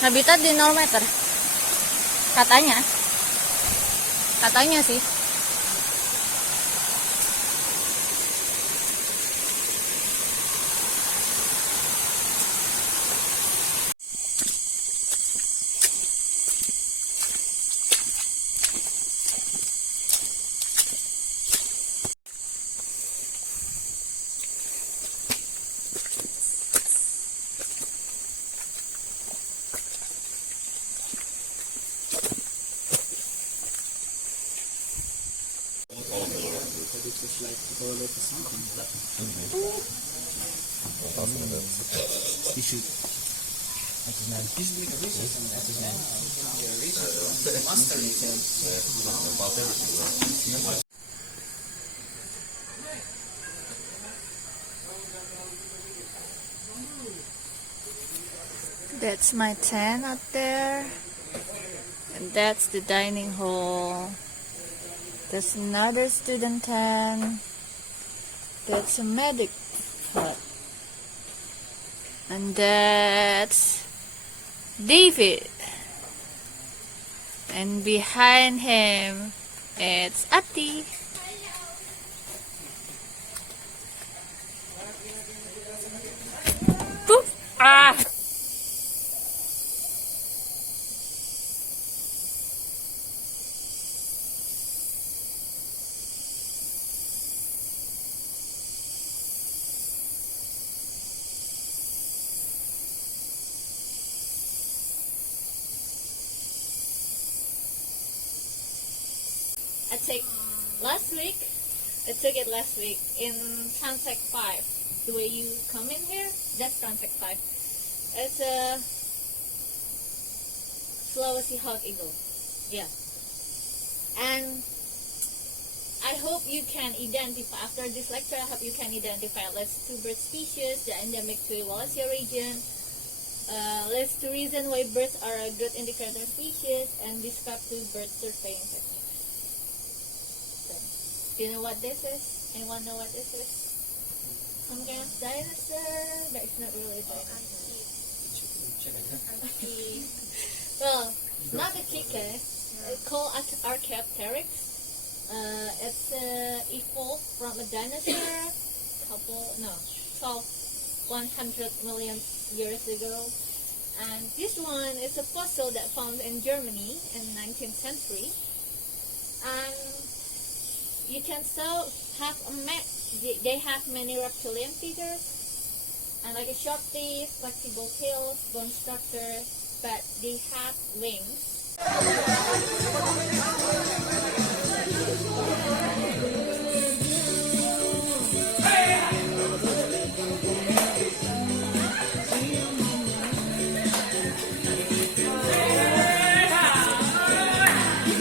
Habitat di 0 meter. Katanya. Katanya sih. That's my tent out there, and that's the dining hall. There's another student tent. That's a medic hut. And that's David. And behind him, it's Ati. Boop. Ah! I took it last week in Transect 5. The way you come in here, that's Transect 5. It's a Sulawesi Hawk Eagle. Yeah. And I hope you can identify, after this lecture, I hope you can identify list 2 bird species that are endemic to Wallacea region, list 2 reasons why birds are a good indicator species, and describe 2 bird surveying techniques. Do you know what this is? Anyone know what this is? Some kind of dinosaur, but it's not really a dinosaur. Well, it's not a chicken. It's called Archaeopteryx. It's evolved from a dinosaur 100 million years ago. And this one is a fossil that found in Germany in 19th century. And you can still have they have many reptilian features and like a sharp teeth, flexible tails, bone structure, but they have wings.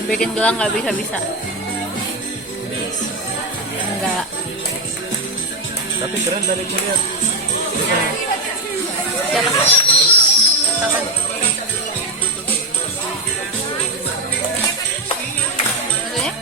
Bikin gelang nggak bisa. Enggak. Tapi keren baliknya lihat. Siapa? Kapan? Maksudnya?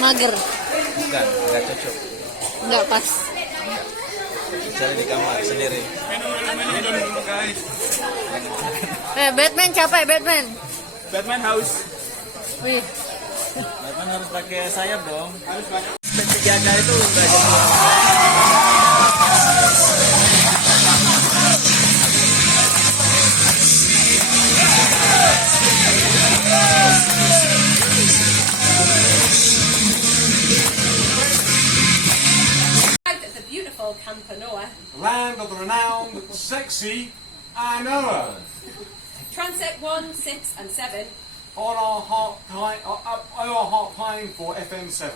Mager. Bukan, nggak cocok. Nggak pas. Cari di kamar sendiri. Batman capek, Batman. Batman haus. Wih. Batman harus pakai sayap dong. Harus banyak. Penjaga itu belajar. Beautiful. beautiful Campanoa. Land of the renowned, sexy Anoa. Transect 1, 6 and 7. On our heart pine for FM7.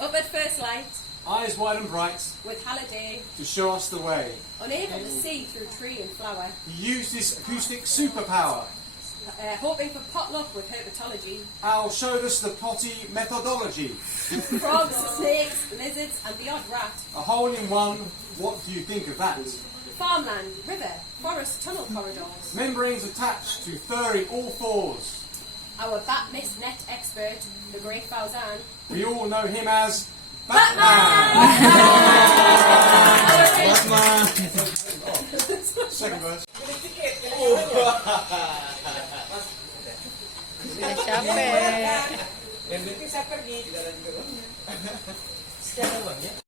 Up at first light, Eyes wide and bright with Halliday, to show us the way. unable to see through tree and flower. He used his acoustic superpower. Hoping for potluck with herpetology. Al showed us the potty methodology. Frogs, snakes, lizards and the odd rat. A hole in one, what do you think of that? Farmland, river, forest tunnel corridors. Membranes attached to furry all fours. Our bat mist net expert, the great Fauzan. We all know him as Second verse. Udah capek. Dan berarti saya pergi.